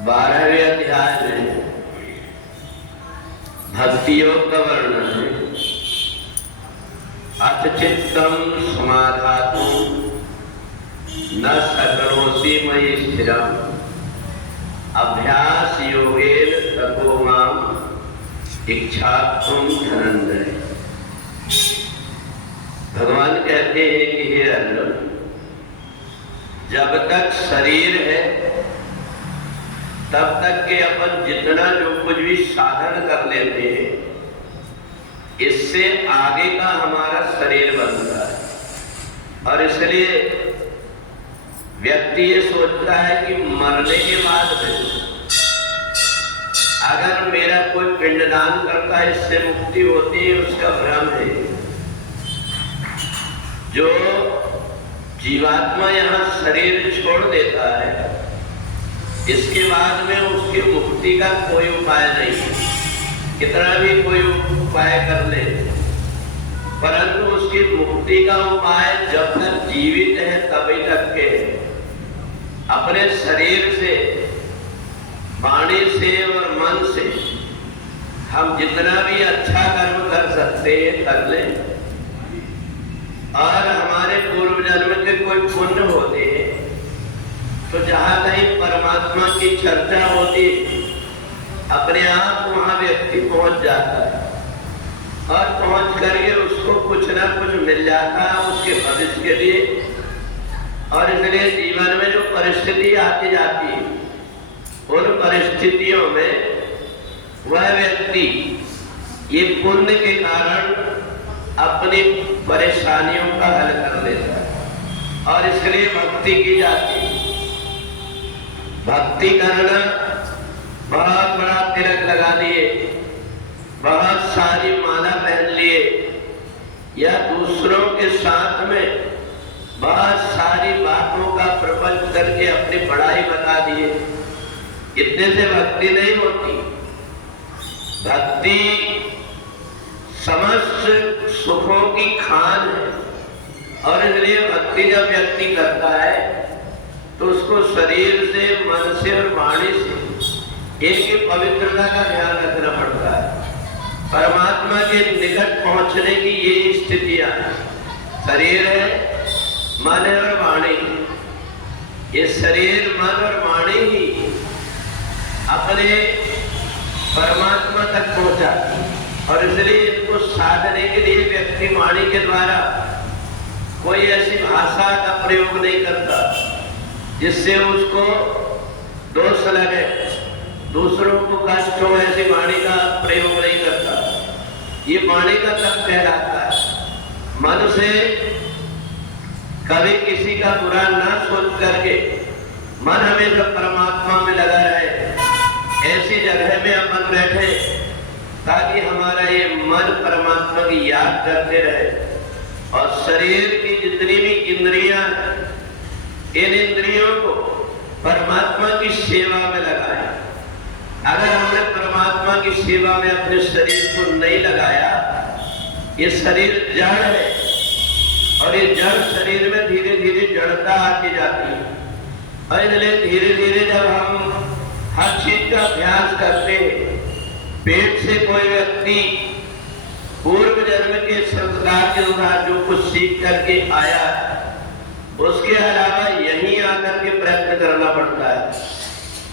12वें अध्याय में भक्ति योग का वर्णन है। अथ चित्तम समाधातुं न सकरोषि मयि स्थिरम् अभ्यास योगेन ततो माम् इच्छाप्तुं धनंजय। भगवान कहते हैं कि हे अर्जुन, जब तक शरीर है तब तक के अपन जितना जो कुछ भी साधन कर लेते हैं, इससे आगे का हमारा शरीर बनता है। और इसलिए व्यक्ति ये सोचता है कि मरने के बाद में अगर मेरा कोई पिंडदान करता है इससे मुक्ति होती है, उसका भ्रम है। जो जीवात्मा यहाँ शरीर छोड़ देता है, इसके बाद में उसकी मुक्ति का कोई उपाय नहीं है। कितना भी कोई उपाय कर ले, परंतु उसकी मुक्ति का उपाय जब तक जीवित है तभी तक के अपने शरीर से, वाणी से और मन से हम जितना भी अच्छा कर्म कर सकते हैं कर लें। और हमारे पूर्व जन्म के कोई पुण्य होते हैं तो जहाँ कहीं परमात्मा की चर्चा होती है, अपने आप वहाँ व्यक्ति पहुँच जाता है और पहुँच करके उसको कुछ ना कुछ मिल जाता है उसके भविष्य के लिए। और इसलिए जीवन में जो परिस्थिति आती जाती है, उन परिस्थितियों में वह व्यक्ति ये पुण्य के कारण अपनी परेशानियों का हल कर लेता है। और इसलिए भक्ति की जाती है। भक्ति करना, बहुत बड़ा तिलक लगा लिए, बहुत सारी माला पहन लिए, या दूसरों के साथ में बहुत सारी बातों का प्रपंच करके अपनी बड़ाई बता दिए, इतने से भक्ति नहीं होती। भक्ति समस्त सुखों की खान है। और इसलिए भक्ति जब व्यक्ति करता है तो उसको शरीर से, मन से और वाणी से इनकी पवित्रता का ध्यान रखना पड़ता है। परमात्मा के निकट पहुंचने की ये स्थितियां, शरीर है, मन है और वाणी। ये शरीर, मन और वाणी ही अपने परमात्मा तक पहुंचा। और इसलिए इनको साधने के लिए व्यक्ति वाणी के द्वारा कोई ऐसी भाषा का प्रयोग नहीं करता जिससे उसको दोष लगे, दूसरों को कष्ट हो, ऐसी वाणी का प्रयोग नहीं करता। ये वाणी का तब कहलाता है। मन से कभी किसी का बुरा ना सोच करके मन हमेशा परमात्मा में लगा रहे, ऐसी जगह में अपन बैठे ताकि हमारा ये मन परमात्मा की याद करते रहे। और शरीर की जितनी भी इंद्रियां, इन इंद्रियों को परमात्मा की सेवा में लगाए। अगर हमने परमात्मा की सेवा में अपने शरीर को नहीं लगाया, ये शरीर जड़ है और ये जड़ शरीर में धीरे धीरे जड़ता आती जाती है। और इसलिए धीरे धीरे जब हम हर चीज का अभ्यास करते हैं, पेट से कोई व्यक्ति पूर्व जन्म के संस्कार के अनुसार जो कुछ सीख करके आया, उसके अलावा यहीं आकर के प्रयत्न करना पड़ता है।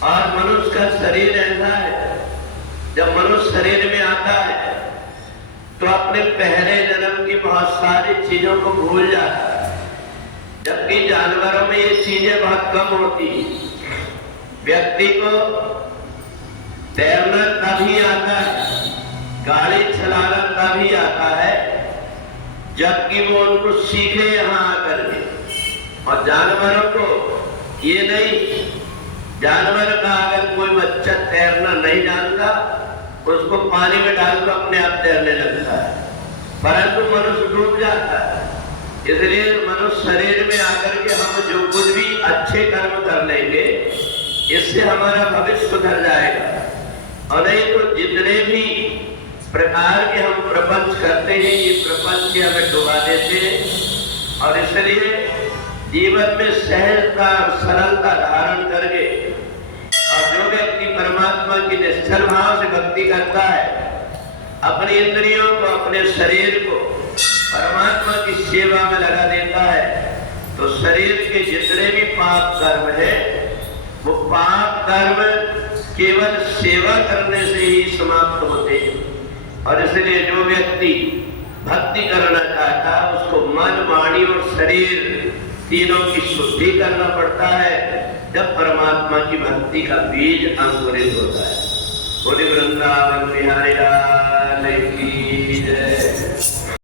और मनुष्य का शरीर ऐसा है, जब मनुष्य शरीर में आता है तो अपने पहले जन्म की बहुत सारी चीजों को भूल जाता है, जबकि जानवरों में ये चीजें बहुत कम होती हैं। व्यक्ति को तैरना तभी आता है, गाड़ी चलाना तभी आता है जबकि वो उनको सीखे यहाँ आकर के। और जानवरों को ये नहीं, जानवर का अगर कोई बच्चा तैरना नहीं जानता, उसको पानी में डाल कर अपने आप तैरने लगता है, परंतु मनुष्य डूब जाता है। इसलिए मनुष्य शरीर में आकर के हम जो कुछ भी अच्छे कर्म कर लेंगे, इससे हमारा भविष्य सुधर जाएगा। और नहीं तो जितने भी प्रकार के हम प्रपंच करते हैं, ये प्रपंच के हमें डुबा देते हैं। और इसलिए जीवन में सहजता और सरलता धारण करके, और जो परमात्मा की निश्चल भाव से भक्ति करता है, अपनी इंद्रियों को, अपने शरीर को परमात्मा की सेवा में लगा देता है, तो शरीर के जितने भी पाप कर्म है वो पाप कर्म केवल सेवा करने से ही समाप्त होते हैं। और इसलिए जो व्यक्ति भक्ति करना चाहता है उसको मन, वाणी और शरीर तीनों की शुद्धि करना पड़ता है, जब परमात्मा की भक्ति का बीज अंकुरित होता है। बोले वृंदावन बिहारी लाल की